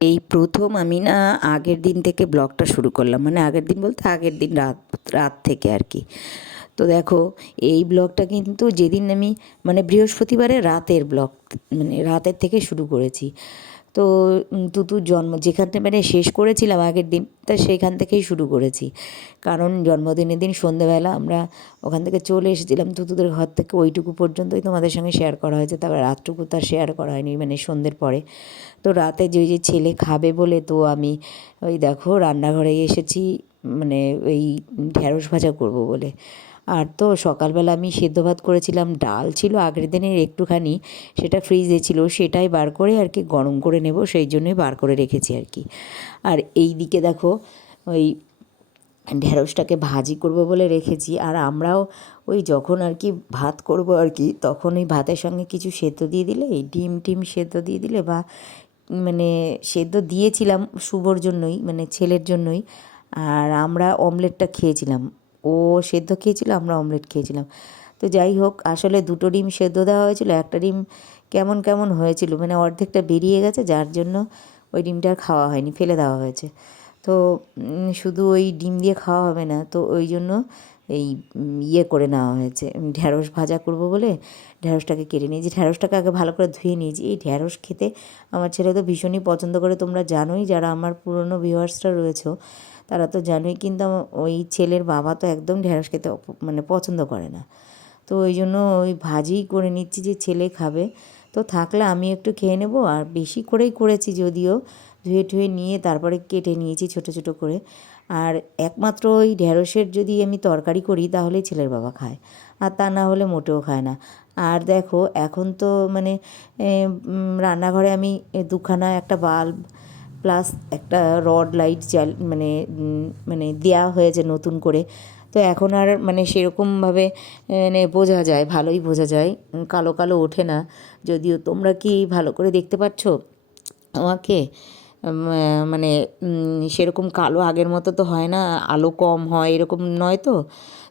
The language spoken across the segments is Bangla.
এই প্রথম আমি না আগের দিন থেকে ব্লগটা শুরু করলাম, মানে আগের দিন বলতে আগের দিন রাত রাত থেকে আর কি। তো দেখো, এই ব্লগটা কিন্তু যেদিন আমি মানে বৃহস্পতিবারে রাতের ব্লগ, মানে রাতের থেকে শুরু করেছি। তো তুতুর জন্ম যেখান থেকে মানে শেষ করেছিলাম আগের দিন, তা সেইখান থেকেই শুরু করেছি। কারণ জন্মদিনের দিন সন্ধেবেলা আমরা ওখান থেকে চলে এসেছিলাম তুতুদের ঘর থেকে, ওইটুকু পর্যন্তই তোমাদের সঙ্গে শেয়ার করা হয়েছে, তারপর রাতটুকু তার শেয়ার করা হয়নি, মানে সন্ধ্যের পরে। তো রাতে যে ছেলে খাবে বলে তো আমি ওই দেখো রান্নাঘরে এসেছি, মানে ওই ঢ্যাঁড়স ভাজা করব বলে। আর তো সকালবেলা আমি সেদ্ধ ভাত করেছিলাম, ডাল ছিল আগের দিনের একটুখানি, সেটা ফ্রিজে ছিল, সেটাই বার করে আর কি গরম করে নেব, সেই জন্যই বার করে রেখেছি আর কি। আর এই দিকে দেখো, ওই ঢ্যাঁড়সটাকে ভাজি করব বলে রেখেছি। আর আমরাও ওই যখন আর কি ভাত করব আর কি, তখন ওই ভাতের সঙ্গে কিছু সেদ্ধ দিয়ে দিলে, এই ডিম টিম সেদ্ধ দিয়ে দিলে, বা মানে সেদ্ধ দিয়েছিলাম শুভর জন্যই, মানে ছেলের জন্যই। আর আমরা অমলেটটা খেয়েছিলাম, ও সেদ্ধ খেয়েছিল, আমরা অমলেট খেয়েছিলাম। তো যাই হোক, আসলে দুটো ডিম সেদ্ধ দেওয়া হয়েছিল, একটা ডিম কেমন কেমন হয়েছিল, মানে অর্ধেকটা বেরিয়ে গেছে, যার জন্য ওই ডিমটা আর খাওয়া হয়নি, ফেলে দেওয়া হয়েছে। তো শুধু ওই ডিম দিয়ে খাওয়া হবে না, তো ওই জন্য এই ইয়ে করে নেওয়া হয়েছে, ঢ্যাঁড়স ভাজা করব বলে ঢ্যাঁড়সটাকে কেটে নিয়েছি। ঢ্যাঁড়সটাকে আগে ভালো করে ধুয়ে নিয়েছি। এই ঢ্যাঁড়স খেতে আমার ছেলে তো ভীষণই পছন্দ করে, তোমরা জানোই, যারা আমার পুরনো ভিউয়ার্সরা রয়েছো তারা তো জানোই। কিন্তু ওই ছেলের বাবা তো একদম ঢ্যাঁড়স খেতে মানে পছন্দ করে না। তো ওই জন্য ওই ভাজিই করে নিচ্ছি, যে ছেলে খাবে তো থাকলে আমি একটু খেয়ে নেবো। আর বেশি করেই করেছি যদিও, ধুয়ে টুয়ে নিয়ে তারপরে কেটে নিয়েছি ছোটো ছোটো করে। আর একমাত্র ওই ঢ্যাঁড়সের যদি আমি তরকারি করি তাহলেই ছেলের বাবা খায়, আর তা না হলে মোটেও খায় না। আর দেখো এখন তো মানে রান্নাঘরে আমি দুখানা, একটা বাল্ব প্লাস একটা রড লাইট মানে মানে দেওয়া হয়েছে নতুন করে। তো এখন আর মানে সেরকমভাবে মানে বোঝা যায়, ভালোই বোঝা যায়, কালো কালো ওঠে না। যদিও তোমরা কি ভালো করে দেখতে পাচ্ছ আমাকে? মানে সেরকম কালো আগের মতো তো হয় না, আলো কম হয় এরকম নয় তো।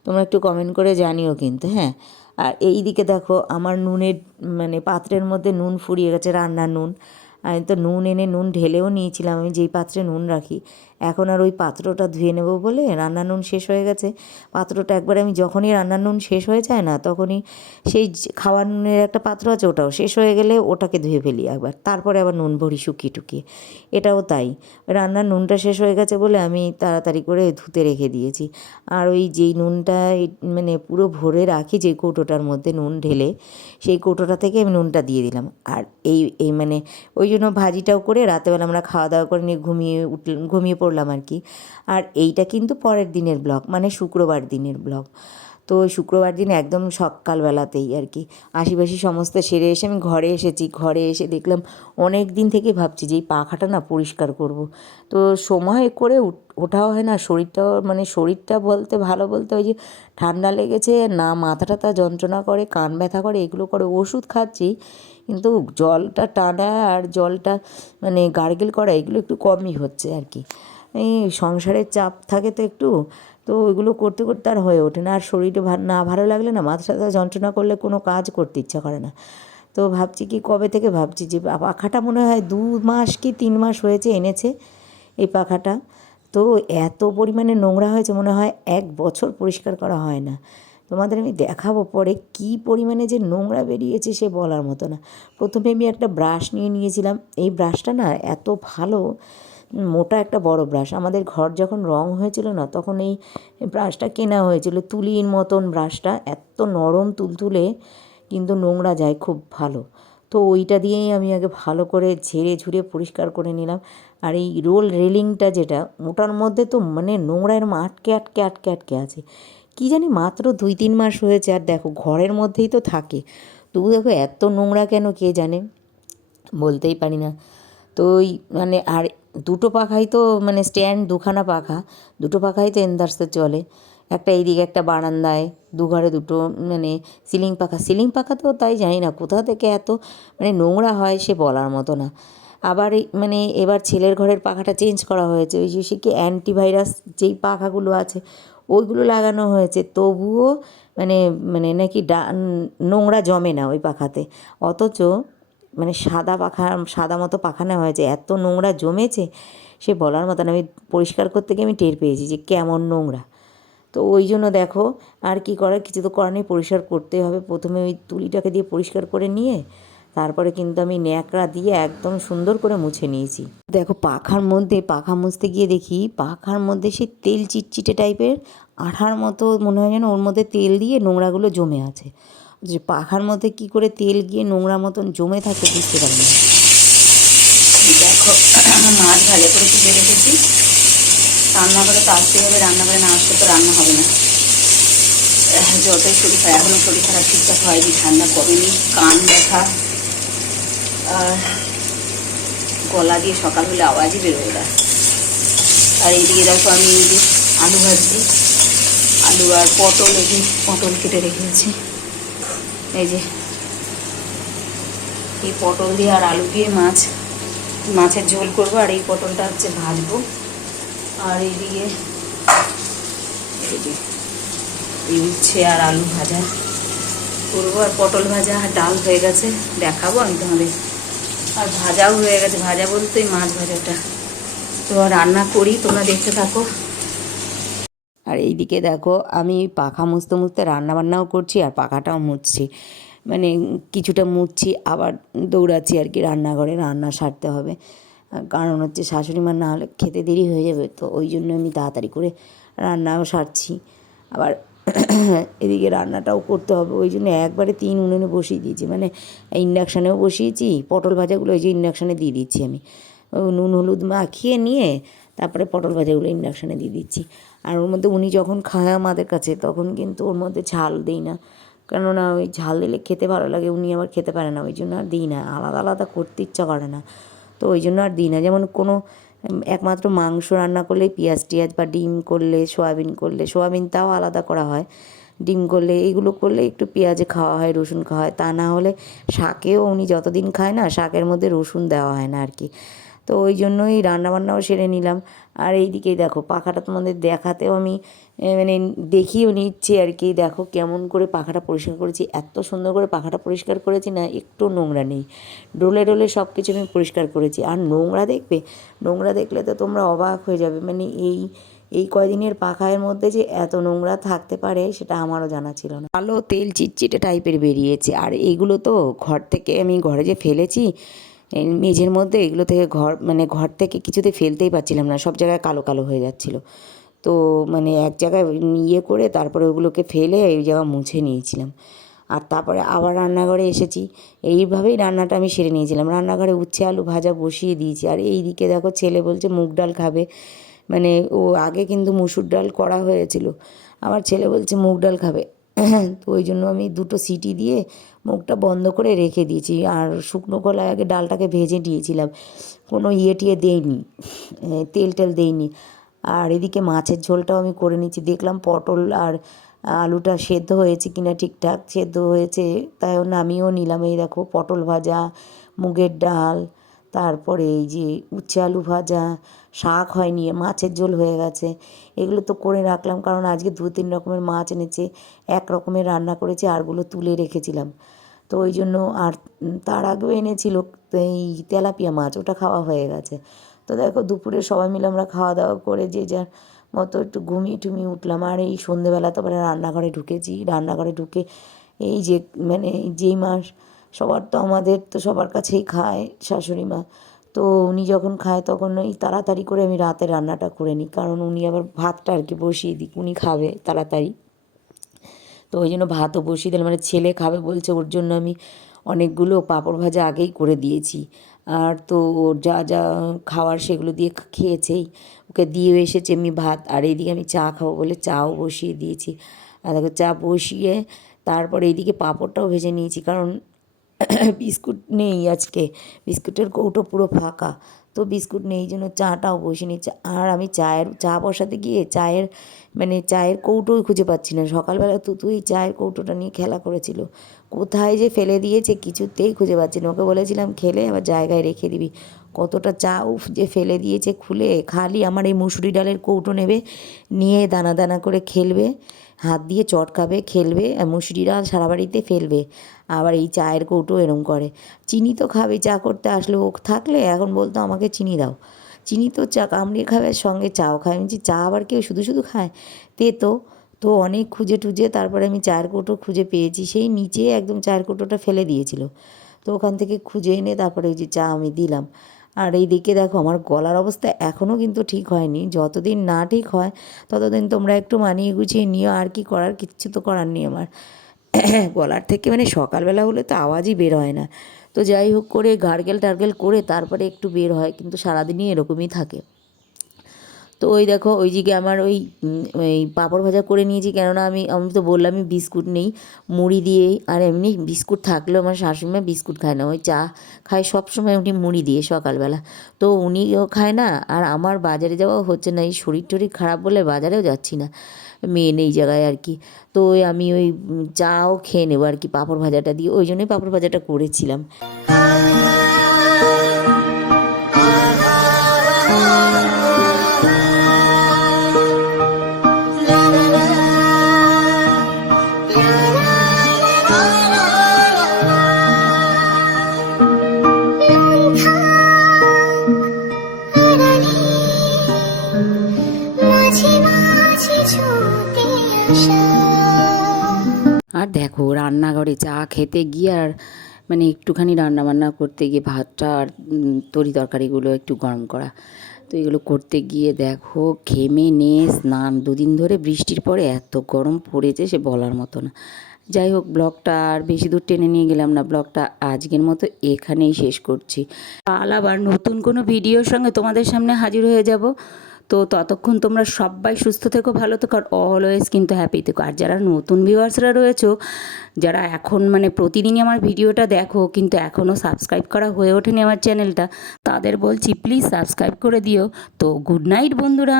তোমরা একটু কমেন্ট করে জানিও কিন্তু, হ্যাঁ। আর এই দিকে দেখো, আমার নুনের মানে পাত্রের মধ্যে নুন ফুরিয়ে গেছে, রান্নার নুন। আমি তো নুন এনে নুন ঢেলেও নিয়েছিলাম, আমি যেই পাত্রে নুন রাখি। এখন আর ওই পাত্রটা ধুয়ে নেব বলে, রান্নার নুন শেষ হয়ে গেছে। পাত্রটা একবার আমি যখনই রান্নার নুন শেষ হয়ে যায় না, তখনই সেই খাওয়ার নুনের একটা পাত্র আছে, ওটাও শেষ হয়ে গেলে ওটাকে ধুয়ে ফেলি একবার, তারপরে আবার নুন ভরি শুকিয়ে টুকিয়ে। এটাও তাই, রান্নার নুনটা শেষ হয়ে গেছে বলে আমি তাড়াতাড়ি করে ধুতে রেখে দিয়েছি। আর ওই যেই নুনটা মানে পুরো ভরে রাখি, যে কৌটোটার মধ্যে নুন ঢেলে, সেই কৌটোটা থেকে আমি নুনটা দিয়ে দিলাম। আর এই এই মানে ওই জন্য ভাজিটাও করে রাতেবেলা আমরা খাওয়া দাওয়া করে নিয়ে ঘুমিয়ে পড়লাম আর কি। আর এইটা কিন্তু পরের দিনের ব্লগ, মানে শুক্রবার দিনের ব্লগ। তো ওই শুক্রবার দিন একদম সকালবেলাতেই আর কি আশিপাশি সমস্ত সেরে এসে আমি ঘরে এসেছি। ঘরে এসে দেখলাম, অনেক দিন থেকে ভাবছি যে এই পাখাটা না পরিষ্কার করব। তো সময় করে ওঠাও হয় না, শরীরটাও মানে শরীরটা বলতে ভালো বলতে ওই যে ঠান্ডা লেগেছে না, মাথা টাথা যন্ত্রণা করে, কান ব্যথা করে, এগুলো করে, ওষুধ খাচ্ছি, কিন্তু জলটা টানা আর জলটা মানে গার্গেল করা, এগুলো একটু কমই হচ্ছে আর কি। এই সংসারের চাপ থাকে তো একটু, তো ওইগুলো করতে করতে আর হয়ে ওঠে না। আর শরীরে না ভালো লাগলে না, মাথা টাথা যন্ত্রণা করলে কোনো কাজ করতে ইচ্ছা করে না। তো ভাবছি কি, কবে থেকে ভাবছি যে পাখাটা মনে হয় 2 মাস কি 3 মাস হয়েছে এনেছে এই পাখাটা। তো এত পরিমাণে নোংরা হয়েছে, মনে হয় 1 বছর পরিষ্কার করা হয় না। তোমাদের আমি দেখাবো পরে কী পরিমাণে যে নোংরা বেরিয়েছে, সে বলার মতো না। প্রথমে আমি একটা ব্রাশ নিয়ে নিয়েছিলাম, এই ব্রাশটা না এত ভালো, মোটা একটা বড় ব্রাশ। আমাদের ঘর যখন রং হয়েছিল না, তখন এই ব্রাশটা কেনা হয়েছিল, তুলির মতন ব্রাশটা, এত নরম তুলতুলে, কিন্তু নোংরা যায় খুব ভালো। তো ওইটা দিয়েই আমি আগে ভালো করে ঝেড়ে ঝুড়ে পরিষ্কার করে নিলাম। আর এই রোল রেলিংটা যেটা, ওটার মধ্যে তো মানে নোংরা এরম আটকে আটকে আটকে আটকে আছে। কী জানি, মাত্র 2-3 মাস হয়েছে, আর দেখো ঘরের মধ্যেই তো থাকে, তবু দেখো এত নোংরা কেন কে জানে, বলতেই পারি না। তো ওই মানে আর দুটো পাখাই তো মানে স্ট্যান্ড, দুখানা পাখা, দুটো পাখাই তো এন্দার্সে চলে, একটা এইদিকে একটা বারান্দায়, দুঘরে দুটো, মানে সিলিং পাখা তো তাই জানি না কোথা থেকে এত মানে নোংরা হয়, সে বলার মতো না। আবার এই মানে এবার ছেলের ঘরের পাখাটা চেঞ্জ করা হয়েছে, ওই যে সে কি অ্যান্টিভাইরাস যেই পাখাগুলো আছে ওইগুলো লাগানো হয়েছে, তবুও মানে মানে নাকি নোংরা জমে না ওই পাখাতে। অথচ মানে সাদা মতো পাখানা হয়েছে, এত নোংরা জমেছে সে বলার মতো না। আমি পরিষ্কার করতে গিয়ে আমি টের পেয়েছি যে কেমন নোংরা। তো ওই জন্য দেখো আর কি করার, কিছু তো করার নেই, পরিষ্কার করতেই হবে। প্রথমে ওই তুলিটাকে দিয়ে পরিষ্কার করে নিয়ে তারপরে কিন্তু আমি ন্যাকড়া দিয়ে একদম সুন্দর করে মুছে নিয়েছি। দেখো পাখা মুছতে গিয়ে দেখি পাখার মধ্যে সেই তেল চিটচিটে টাইপের আঠার মতো মনে হয় যেন ওর মধ্যে তেল দিয়ে নোংরাগুলো জমে আছে। যে পাখার মধ্যে কি করে তেল গিয়ে নোংরা মতন জমে থাকে বুঝতে পারি না। দেখো মাছ ভালো করে তুলে রেখেছি, রান্না করে তো আসতে হবে, রান্না করে না আসতে তো রান্না হবে না। যতই শরীর খারাপ, এখনও শরীর খারাপ ঠিকঠাক হয়নি, ঠান্ডা কমেনি, কান ব্যথা আর গলা দিয়ে সকাল হলে আওয়াজই বেরোয় না। আর এইদিকে দেখো আমি এই যে আলু ভাজছি, আলু আর পটল, এই যে পটল কেটে রেখেছি, এই যে এই পটল দিয়ে আর আলু দিয়ে মাছের ঝোল করবো, আর এই পটলটা হচ্ছে ভাজবো। আর এইদিকে এই যে এই উচ্ছে আর আলু ভাজা করবো, আর পটল ভাজা আর ডাল হয়ে গেছে, দেখাবো আমি তোমাদের। আর ভাজাও হয়ে গেছে, ভাজা বলতে মাছ ভাজাটা। তো রান্না করি, তোমরা দেখতে থাকো। আর এইদিকে দেখো আমি পাখা মুছতে রান্নাবান্নাও করছি আর পাখাটাও মুছছি, মানে কিছুটা মুছছি আবার দৌড়াচ্ছি আর কি রান্নাঘরে, রান্না সারতে হবে। কারণ হচ্ছে শাশুড়ি মা না হলে খেতে দেরি হয়ে যাবে, তো ওই জন্য আমি তাড়াতাড়ি করে রান্নাও সারছি। আবার এদিকে রান্নাটাও করতে হবে, ওই জন্য একবারে 3 উনুনে বসিয়ে দিয়েছি, মানে ইন্ডাকশানেও বসিয়েছি। পটল ভাজাগুলো ওই যে ইন্ডাকশানে দিয়ে দিচ্ছি আমি, নুন হলুদ মাখিয়ে নিয়ে তারপরে পটল ভাজাগুলো ইন্ডাকশানে দিয়ে দিচ্ছি। আর ওর মধ্যে উনি যখন খায় আমাদের কাছে তখন কিন্তু ওর মধ্যে ঝাল দিই না, কেননা ওই ঝাল দিলে খেতে ভালো লাগে, উনি আবার খেতে পারে না, ওই জন্য আর দিই না, আলাদা আলাদা করতে ইচ্ছা করে না, তো ওই জন্য আর দিই না। যেমন কোনো একমাত্র মাংস রান্না করলে পেঁয়াজ টিয়াজ বা ডিম করলে, সোয়াবিন তাও আলাদা করা হয়, ডিম করলে এইগুলো করলে একটু পেঁয়াজে খাওয়া হয়, রসুন খাওয়া হয়, তা না হলে শাকেও উনি যতদিন খায় না শাকের মধ্যে রসুন দেওয়া হয় না আর কি। তো ওই জন্যই রান্নাবান্নাও সেরে নিলাম। আর এইদিকে দেখো পাখাটা তোমাদের দেখাতেও আমি মানে দেখিয়েও নিচ্ছি আর কি। দেখো কেমন করে পাখাটা পরিষ্কার করেছি, এত সুন্দর করে পাখাটা পরিষ্কার করেছি না, একটু নোংরা নেই, ডোলে ডোলে সব কিছু আমি পরিষ্কার করেছি। আর নোংরা দেখলে তো তোমরা অবাক হয়ে যাবে, মানে এই কয়দিনের পাখার মধ্যে যে এত নোংরা থাকতে পারে সেটা আমারও জানা ছিল না। কালো তেল চিটচিটে টাইপের বেরিয়েছে। আর এইগুলো তো ঘরে যে ফেলেছি মেঝের মধ্যে, এগুলো থেকে ঘর থেকে কিছুতে ফেলতেই পারছিলাম না, সব জায়গায় কালো কালো হয়ে যাচ্ছিলো। তো মানে এক জায়গায় ইয়ে করে তারপরে ওগুলোকে ফেলে এই জায়গা মুছে নিয়েছিলাম। আর তারপরে আবার রান্নাঘরে এসেছি, এইভাবেই রান্নাটা আমি সেরে নিয়েছিলাম। রান্নাঘরে উচ্ছে আলু ভাজা বসিয়ে দিয়েছি। আর এই দিকে দেখো ছেলে বলছে মুগ ডাল খাবে, মানে ও আগে কিন্তু মুসুর ডাল করা হয়েছিল, আমার ছেলে বলছে মুগ ডাল খাবে। তো ওই জন্য আমি 2টো সিটি দিয়ে মুখটা বন্ধ করে রেখে দিয়েছি। আর শুকনো কলায় আগে ডালটাকে ভেজে দিয়েছিলাম, কোনো টিয়ে দেইনি, তেল টেল দেইনি। আর এদিকে মাছের ঝোলটাও আমি করে নিচ্ছি, দেখলাম পটল আর আলুটা সেদ্ধ হয়েছে কিনা, ঠিকঠাক সেদ্ধ হয়েছে, তাই নামিয়েও নিলাম। এই দেখো পটল ভাজা, মুগের ডাল, তারপরে এই যে উচ্ছে আলু ভাজা, শাক হয়নি, মাছের ঝোল হয়ে গেছে। এগুলো তো করে রাখলাম, কারণ আজকে 2-3 রকমের মাছ এনেছে, এক রকমের রান্না করেছি, আরগুলো তুলে রেখেছিলাম। তো ওই জন্য আর তার আগেও এনেছিল এই তেলাপিয়া মাছ, ওটা খাওয়া হয়ে গেছে। তো দেখো দুপুরে সবাই মিলে আমরা খাওয়া দাওয়া করে যে যার মতো একটু ঘুমিয়ে টুমিয়ে উঠলাম। আর এই সন্ধেবেলা তো মানে রান্নাঘরে ঢুকেছি, রান্নাঘরে ঢুকে এই যে মানে যেই মাস সবার তো আমাদের তো সবার কাছেই খায় শাশুড়ি মা, তো উনি যখন খায় তখন ওই তাড়াতাড়ি করে আমি রাতে রান্নাটা করে নিই, কারণ উনি আবার ভাতটা আর কি বসিয়ে দিই, উনি খাবে তাড়াতাড়ি, তো ওই জন্য ভাতও বসিয়ে দিলাম। মানে ছেলে খাবে বলছে, ওর জন্য আমি অনেকগুলো পাঁপড় ভাজা আগেই করে দিয়েছি। আর তো ওর যা যা খাওয়ার সেগুলো দিয়ে খেয়েছেই, ওকে দিয়ে এসেছি আমি ভাত। আর এইদিকে আমি চা খাবো বলে চাও বসিয়ে দিয়েছি। আর দেখো চা বসিয়ে তারপরে এইদিকে পাঁপড়টাও ভেজে নিয়েছি, কারণ বিস্কুট নেই আজকে, বিস্কুটের কৌটো পুরো ফাঁকা, তো বিস্কুট নেই, এই জন্য চাটাও বসিয়ে নিচ্ছে। আর আমি চা বসাতে গিয়ে চায়ের কৌটোই খুঁজে পাচ্ছি না। সকালবেলা তুই চায়ের কৌটোটা নিয়ে খেলা করেছিল, কোথায় যে ফেলে দিয়েছে কিছুতেই খুঁজে পাচ্ছি না। ওকে বলেছিলাম খেলে আবার জায়গায় রেখে দিবি। কতটা চা উফ যে ফেলে দিয়েছে খুলে, খালি আমার এই মুসুরি ডালের কৌটো নেবে, নিয়ে দানা দানা করে খেলবে, হাত দিয়ে চটকাবে, খেলবে, আর মুসুরি ডাল সারা বাড়িতে ফেলবে। আবার এই চায়ের কৌটো এরম করে। চিনি তো খাবে, চা করতে আসলে ও থাকলে এখন বলতো আমাকে চিনি দাও। চিনি তো চা কামড়িয়ে খাবে, সঙ্গে চাও খায়। আমি বলছি চা আবার কেউ শুধু শুধু খায়? তো তো অনেক খুঁজে টুজে তারপরে আমি চায়ের কৌটো খুঁজে পেয়েছি, সেই নিচে একদম চায়ের কৌটোটা ফেলে দিয়েছিল। তো ওখান থেকে খুঁজে এনে তারপরে ওই যে চা আমি দিলাম। আর এই দিকে দেখো আমার গলার অবস্থা এখনও কিন্তু ঠিক হয়নি। যতদিন না ঠিক হয় ততদিন তোমরা একটু মানিয়ে গুছিয়ে নিও, আর কি করার, কিচ্ছু তো করার নেই আমার। গলার থেকে মানে সকালবেলা হলে তো আওয়াজই বের হয় না। তো যাই হোক করে গার্গেল টার্গেল করে তারপরে একটু বের হয়, কিন্তু সারাদিনই এরকমই থাকে। তো ওই দেখো ওই দিকে আমার ওই পাঁপড় ভাজা করে নিয়েছি, কেননা আমি আমি তো বললামই বিস্কুট নেই, মুড়ি দিয়েই। আর এমনি বিস্কুট থাকলেও আমার শাশুড়িমা বিস্কুট খায় না, ওই চা খায় সবসময় উনি মুড়ি দিয়ে সকালবেলা। তো উনিও খায় না, আর আমার বাজারে যাওয়াও হচ্ছে না, এই শরীর টরীর খারাপ বলে বাজারেও যাচ্ছি না, মেয়ে নেই জায়গায় আর কি। তো আমি ওই চাও খেয়ে নেবো আর কি পাঁপড় ভাজাটা দিয়ে, ওই জন্যই পাঁপড় ভাজাটা করেছিলাম। আর দেখো রান্নাঘরে চা খেতে গিয়ে আর মানে একটুখানি রান্নাবান্না করতে গিয়ে ভাতটা আর তরি তরকারিগুলো একটু গরম করা, তো এগুলো করতে গিয়ে দেখো ঘেমে নিয়ে স্নান, দুদিন ধরে বৃষ্টির পরে এত গরম পড়েছে সে বলার মতো না। যাই হোক ব্লগটা আর বেশি দূর টেনে নিয়ে গেলাম না, ব্লগটা আজকের মতো এখানেই শেষ করছি। কাল আবার নতুন কোনো ভিডিওর সঙ্গে তোমাদের সামনে হাজির হয়ে যাব। তো ততক্ষণ তোমরা সবাই সুস্থ থেকো, ভালো থেকো, আর অলওয়েজ কিন্তু হ্যাপি থেকো। আর যারা নতুন ভিউয়ার্সরা রয়েছো, যারা এখন মানে প্রতিদিনই আমার ভিডিওটা দেখো কিন্তু এখনও সাবস্ক্রাইব করা হয়ে ওঠেনি আমার চ্যানেলটা, তাদের বলছি প্লিজ সাবস্ক্রাইব করে দিও। তো গুড নাইট বন্ধুরা।